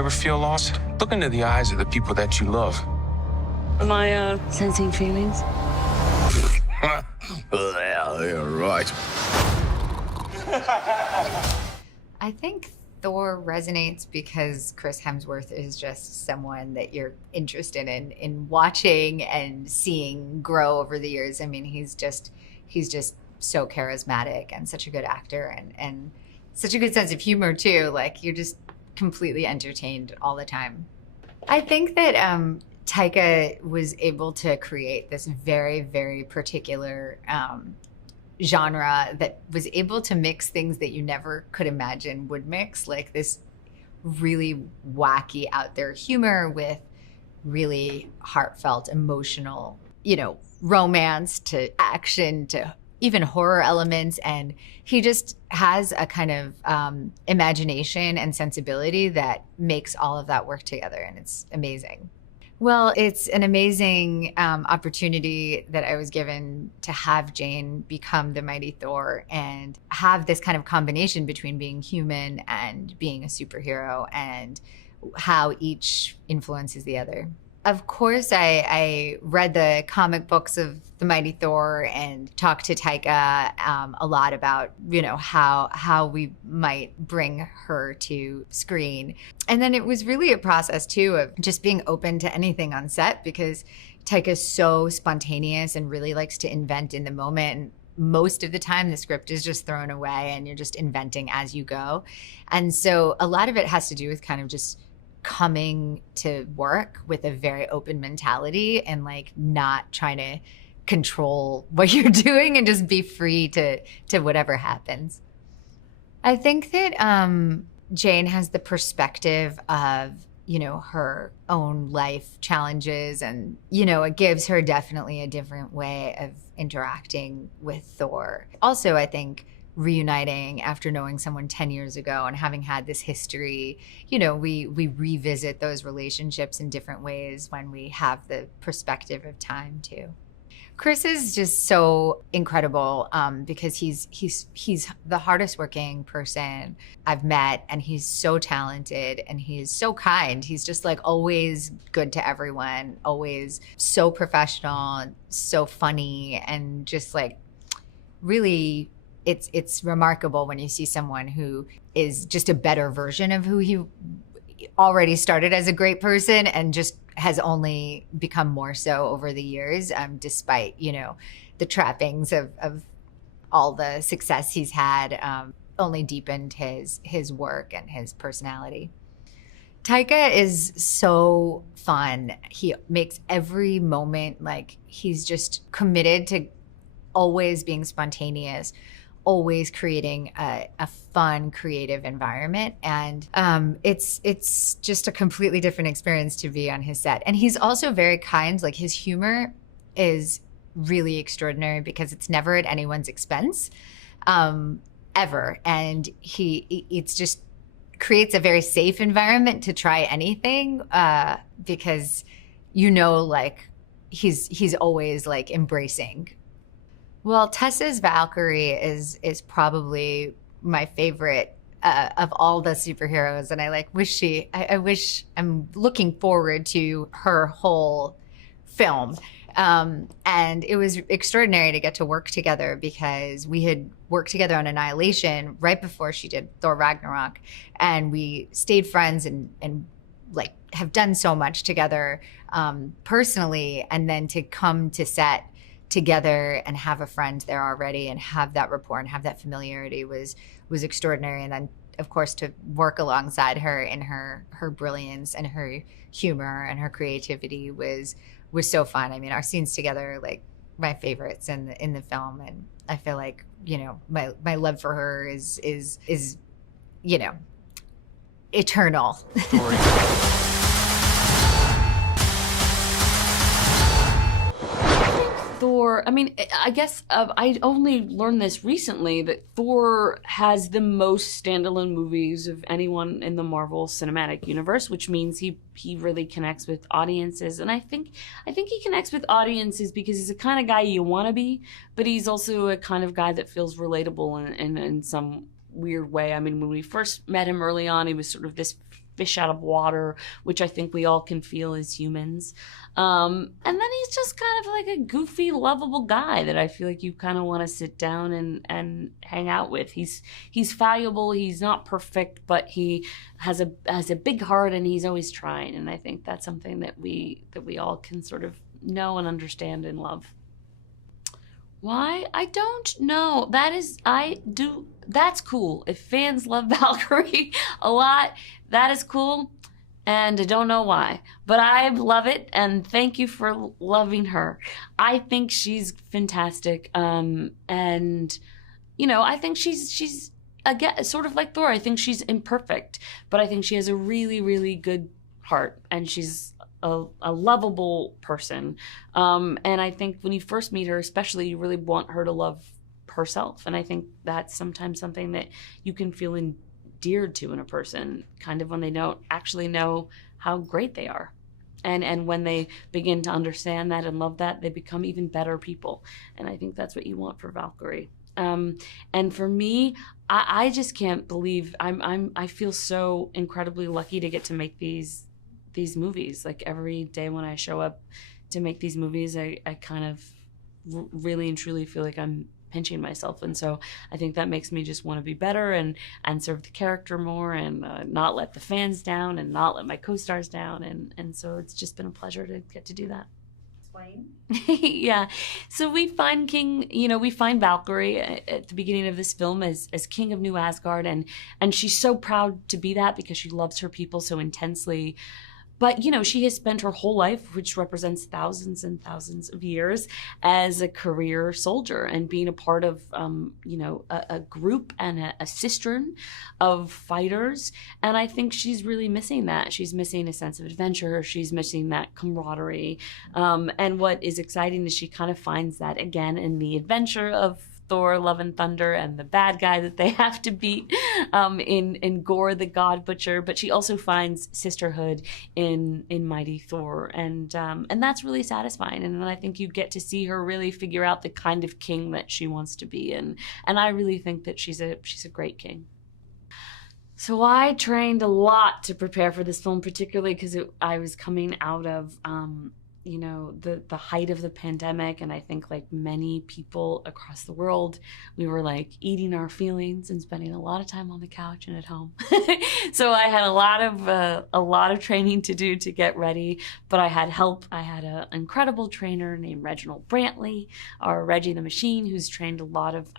ever feel lost? Look into the eyes of the people that you love. Am I, sensing feelings? Well, you're right. I think Thor resonates because Chris Hemsworth is just someone that you're interested in watching and seeing grow over the years. I mean, he's just so charismatic and such a good actor and such a good sense of humor too. Like, you're just completely entertained all the time. I think that Taika was able to create this very, very particular genre that was able to mix things that you never could imagine would mix, like this really wacky out there humor with really heartfelt, emotional, romance to action to even horror elements. And he just has a kind of imagination and sensibility that makes all of that work together, and it's amazing. Well, it's an amazing opportunity that I was given to have Jane become the Mighty Thor and have this kind of combination between being human and being a superhero and how each influences the other. Of course, I read the comic books of the Mighty Thor and talked to Taika a lot about, how we might bring her to screen. And then it was really a process too of just being open to anything on set, because Taika is so spontaneous and really likes to invent in the moment. And most of the time the script is just thrown away and you're just inventing as you go. And so a lot of it has to do with kind of just coming to work with a very open mentality and like not trying to control what you're doing and just be free to whatever happens. I think that Jane has the perspective of, her own life challenges, and, it gives her definitely a different way of interacting with Thor. Also, I think reuniting after knowing someone 10 years ago and having had this history, we revisit those relationships in different ways when we have the perspective of time too. Chris is just so incredible because he's the hardest working person I've met, and he's so talented and he's so kind. He's just like always good to everyone, always so professional, so funny, and just like really it's remarkable when you see someone who is just a better version of who he already started as a great person and just has only become more so over the years, despite, the trappings of all the success he's had, only deepened his work and his personality. Taika is so fun. He makes every moment like he's just committed to always being spontaneous, always creating a fun, creative environment. And it's just a completely different experience to be on his set. And he's also very kind. Like, his humor is really extraordinary because it's never at anyone's expense, ever. And it's just creates a very safe environment to try anything, because, like, he's always like embracing. Well, Tessa's Valkyrie is probably my favorite of all the superheroes, and I wish I'm looking forward to her whole film. And it was extraordinary to get to work together because we had worked together on Annihilation right before she did Thor Ragnarok, and we stayed friends and like have done so much together personally, and then to come to set together and have a friend there already and have that rapport and have that familiarity was extraordinary. And then, of course, to work alongside her in her brilliance and her humor and her creativity was so fun. I mean, our scenes together are like my favorites in the film, and I feel like, my love for her is eternal. Thor, I mean, I guess I only learned this recently, that Thor has the most standalone movies of anyone in the Marvel Cinematic Universe, which means he really connects with audiences. And I think he connects with audiences because he's the kind of guy you want to be, but he's also a kind of guy that feels relatable in some weird way. I mean, when we first met him early on, he was sort of this fish out of water, which I think we all can feel as humans. And then he's just kind of like a goofy, lovable guy that I feel like you kind of want to sit down and hang out with. He's fallible, he's not perfect, but he has a big heart, and he's always trying. And I think that's something that we all can sort of know and understand and love. Why? I don't know. That's cool. If fans love Valkyrie a lot, that is cool. And I don't know why, but I love it. And thank you for loving her. I think she's fantastic. And, you know, I think she's again, sort of like Thor. I think she's imperfect, but I think she has a really, really good heart, and she's a lovable person. And I think when you first meet her, especially, you really want her to love herself. And I think that's sometimes something that you can feel endeared to in a person, kind of when they don't actually know how great they are. And when they begin to understand that and love that, they become even better people. And I think that's what you want for Valkyrie. And for me, I just can't believe I feel so incredibly lucky to get to make these movies. Like every day when I show up to make these movies, I kind of really and truly feel like I'm pinching myself. And so I think that makes me just want to be better and serve the character more, and not let the fans down, and not let my co-stars down. And so it's just been a pleasure to get to do that. Explain. Yeah. So we find Valkyrie at the beginning of this film as King of New Asgard, and she's so proud to be that because she loves her people so intensely. But, you know, she has spent her whole life, which represents thousands and thousands of years, as a career soldier and being a part of, a group and a cistern of fighters. And I think she's really missing that. She's missing a sense of adventure. She's missing that camaraderie. And what is exciting is she kind of finds that again in the adventure of Thor, Love and Thunder, and the bad guy that they have to beat in Gore the God Butcher. But she also finds sisterhood in Mighty Thor, and that's really satisfying. And I think you get to see her really figure out the kind of king that she wants to be, and I really think that she's a great king. So I trained a lot to prepare for this film, particularly because I was coming out of the height of the pandemic, and I think like many people across the world, we were like eating our feelings and spending a lot of time on the couch and at home. So I had a lot of training to do to get ready, but I had help. I had an incredible trainer named Reginald Brantley, or Reggie the Machine, who's trained a lot of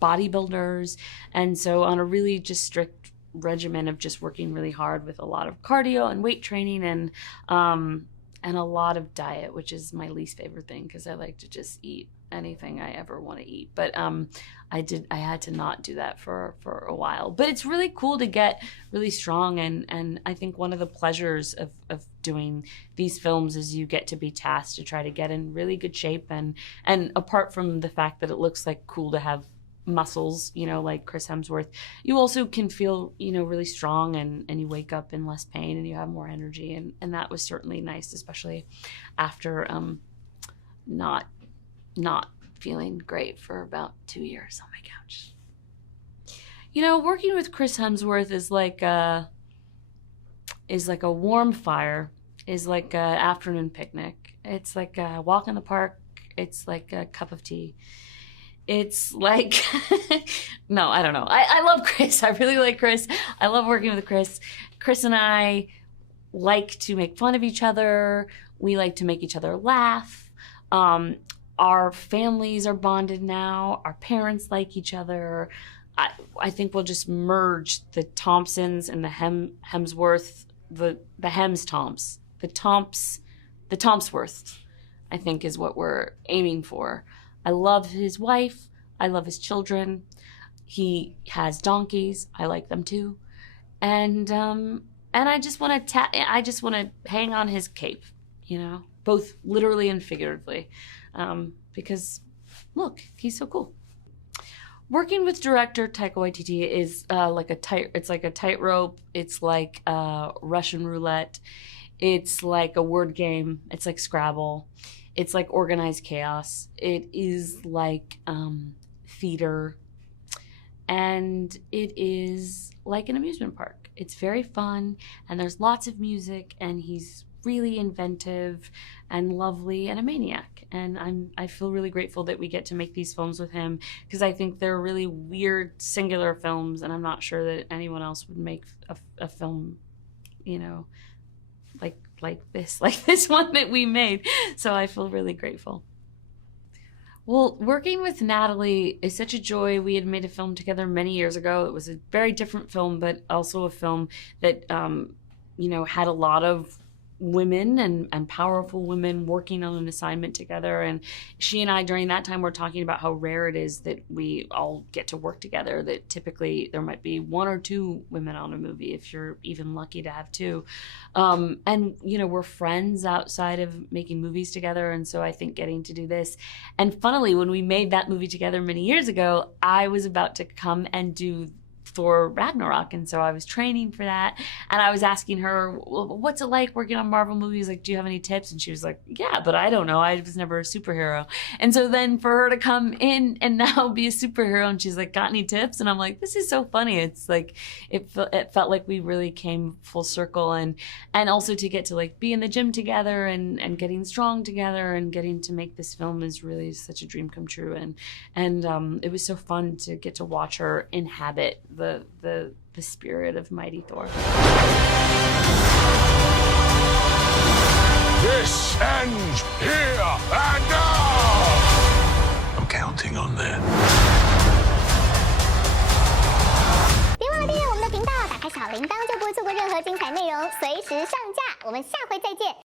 bodybuilders, and so on a really just strict regimen of just working really hard with a lot of cardio and weight training and a lot of diet, which is my least favorite thing because I like to just eat anything I ever want to eat. But I had to not do that for a while. But it's really cool to get really strong, and I think one of the pleasures of doing these films is you get to be tasked to try to get in really good shape, and apart from the fact that it looks like cool to have muscles, like Chris Hemsworth, you also can feel, really strong, and you wake up in less pain and you have more energy. And that was certainly nice, especially after not feeling great for about 2 years on my couch. Working with Chris Hemsworth is like a warm fire, is like an afternoon picnic. It's like a walk in the park. It's like a cup of tea. It's like, no, I don't know. I love Chris. I really like Chris. I love working with Chris. Chris and I like to make fun of each other. We like to make each other laugh. Our families are bonded now. Our parents like each other. I think we'll just merge the Thompsons and the Hemsworth, the Hems-Tomps. The Tompsworth, I think, is what we're aiming for. I love his wife. I love his children. He has donkeys. I like them too. And I just want to hang on his cape, both literally and figuratively, because look, he's so cool. Working with director Taika Waititi is like a tightrope. It's like Russian roulette. It's like a word game. It's like Scrabble. It's like organized chaos. It is like theater. And it is like an amusement park. it's very fun, and there's lots of music, and he's really inventive and lovely and a maniac. And I feel really grateful that we get to make these films with him, because I think they're really weird, singular films, and I'm not sure that anyone else would make a film, you know, like this one that we made. So I feel really grateful. Well, working with Natalie is such a joy. We had made a film together many years ago. It was a very different film, but also a film that, you know, had a lot of women and powerful women working on an assignment together. And she and I, during that time, were talking about how rare it is that we all get to work together, that typically there might be 1 or 2 women on a movie, if you're even lucky to have 2. And, you know, we're friends outside of making movies together. And so I think getting to do this. And funnily, when we made that movie together many years ago, I was about to come and do Thor Ragnarok, and so I was training for that, and I was asking her, well, what's it like working on Marvel movies? Like, do you have any tips? And she was like, yeah, but I don't know, I was never a superhero. And so then for her to come in and now be a superhero, and she's like, got any tips? And I'm like, this is so funny. It's like it felt like we really came full circle, and also to get to like be in the gym together and getting strong together and getting to make this film is really such a dream come true. And it was so fun to get to watch her inhabit the spirit of Mighty Thor. This ends here and now! I'm counting on that. 别忘了订阅我们的频道，打开小铃铛就不会错过任何精彩内容，随时上架。我们下回再见。